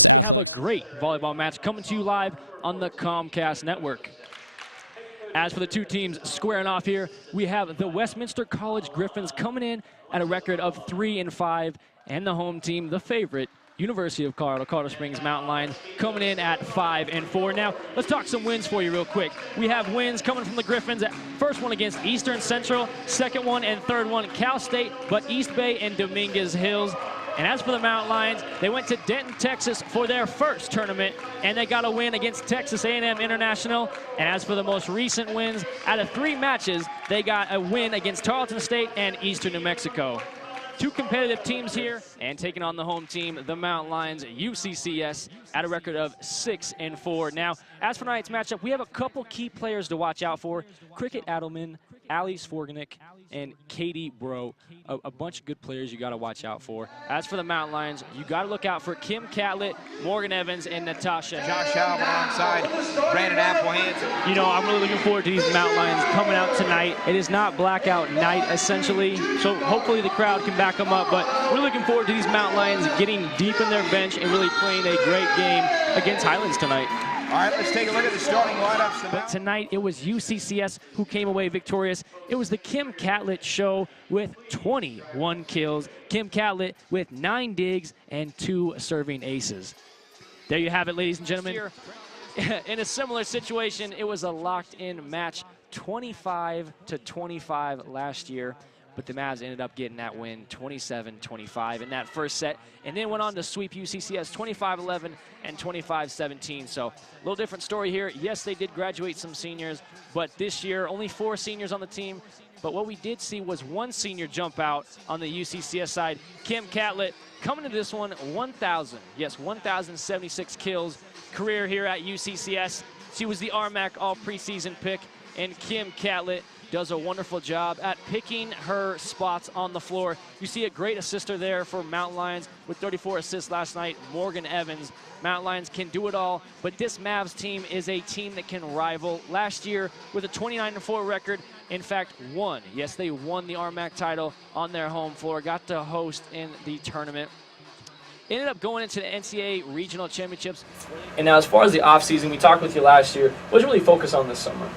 as we have a great volleyball match coming to you live on the Comcast Network. As for the two teams squaring off here, we have the Westminster College Griffins coming in at a record of 3-5, and the home team, the favorite, University of Colorado Springs Mountain Lions, coming in at 5-4. Now, let's talk some wins for you real quick. We have wins coming from the Griffins. First one against Eastern Central, second one and third one Cal State, but East Bay and Dominguez Hills. And as for the Mountain Lions, they went to Denton, Texas for their first tournament, and they got a win against Texas A&M International. And as for the most recent wins, out of 3 matches, they got a win against Tarleton State and Eastern New Mexico. Two competitive teams here, and taking on the home team, the Mountain Lions, UCCS, at a record of 6-4. Now, as for tonight's matchup, we have a couple key players to watch out for. Cricket Adelman, Ali Svorganik, and Katie Bro. A bunch of good players you got to watch out for. As for the Mountain Lions, you got to look out for Kim Catlett, Morgan Evans, and Natasha. Josh Alvin alongside Brandon Applehans. You know, I'm really looking forward to these Mountain Lions coming out tonight. It is not blackout night, essentially, so hopefully the crowd can back them up. But we're looking forward to these Mountain Lions getting deep in their bench and really playing a great game against Highlands tonight. All right, let's take a look at the starting lineups. But tonight, it was UCCS who came away victorious. It was the Kim Catlett show with 21 kills. Kim Catlett with 9 digs and 2 serving aces. There you have it, ladies and gentlemen. In a similar situation, it was a locked-in match, 25-25 last year. But the Mavs ended up getting that win, 27-25 in that first set, and then went on to sweep UCCS 25-11 and 25-17. So a little different story here. Yes, they did graduate some seniors, but this year only 4 seniors on the team. But what we did see was 1 senior jump out on the UCCS side. Kim Catlett coming to this one 1,076 kills career here at UCCS. She was the RMAC all preseason pick, and Kim Catlett does a wonderful job at picking her spots on the floor. You see a great assister there for Mountain Lions with 34 assists last night, Morgan Evans. Mountain Lions can do it all, but this Mavs team is a team that can rival. Last year with a 29-4 record, in fact, won. Yes, they won the RMAC title on their home floor, got to host in the tournament. Ended up going into the NCAA Regional Championships. And now as far as the offseason, we talked with you last year, what was really focused on this summer?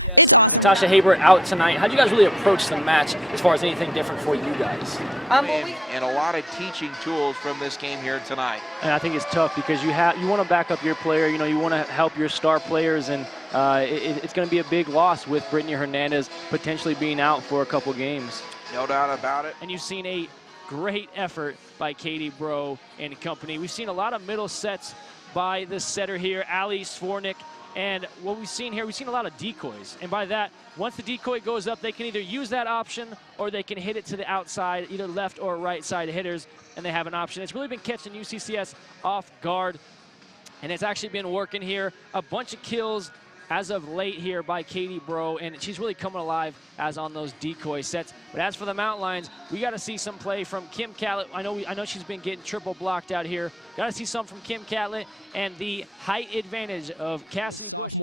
Yes, Natasha Haber out tonight. How do you guys really approach the match as far as anything different for you guys? And a lot of teaching tools from this game here tonight. And I think it's tough because you want to back up your player. You know, you want to help your star players, and it's going to be a big loss with Brittany Hernandez potentially being out for a couple games. No doubt about it. And you've seen a great effort by Katie Bro and company. We've seen a lot of middle sets by the setter here, Ali Svornik. And what we've seen here, we've seen a lot of decoys. And by that, once the decoy goes up, they can either use that option or they can hit it to the outside, either left or right side hitters, and they have an option. It's really been catching UCCS off guard, and it's actually been working here. A bunch of kills as of late here by Katie Bro, and she's really coming alive as on those decoy sets. But as for the Mountain Lions, we got to see some play from Kim Catlett. I know she's been getting triple blocked out here. Got to see some from Kim Catlett and the height advantage of Cassidy Bush.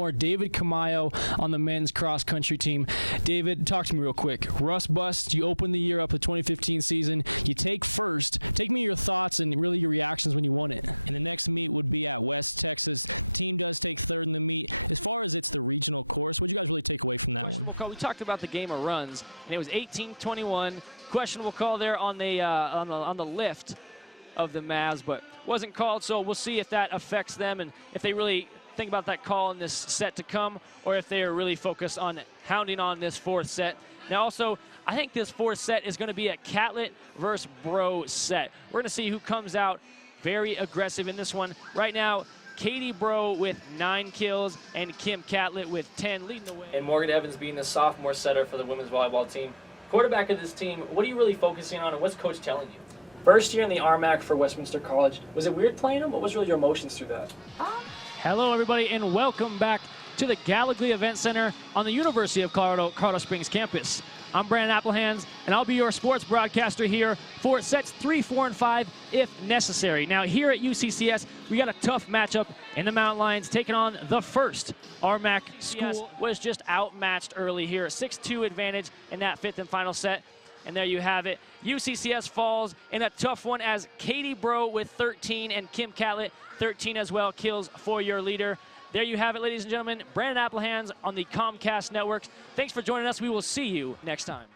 Questionable call. We talked about the game of runs, and it was 18-21. Questionable call there on the lift of the Mavs, but wasn't called. So we'll see if that affects them and if they really think about that call in this set to come, or if they are really focused on hounding on this 4th set. Now, also, I think this 4th set is going to be a Catlett versus Bro set. We're going to see who comes out very aggressive in this one. Right now, Katie Bro with 9 kills and Kim Catlett with 10 leading the way. And Morgan Evans being the sophomore setter for the women's volleyball team. Quarterback of this team, what are you really focusing on, and what's coach telling you? First year in the RMAC for Westminster College. Was it weird playing them? What was really your emotions through that? Hello, everybody, and welcome back to the Gallagly Event Center on the University of Colorado Springs campus. I'm Brandon Applehans, and I'll be your sports broadcaster here for sets 3, 4, and 5 if necessary. Now, here at UCCS, we got a tough matchup in the Mountain Lions taking on the first RMAC school. Was just outmatched early here, a 6-2 advantage in that 5th and final set. And there you have it. UCCS falls in a tough one as Katie Bro with 13 and Kim Catlett 13 as well kills for your leader. There you have it, ladies and gentlemen. Brandon Applehans on the Comcast Networks. Thanks for joining us. We will see you next time.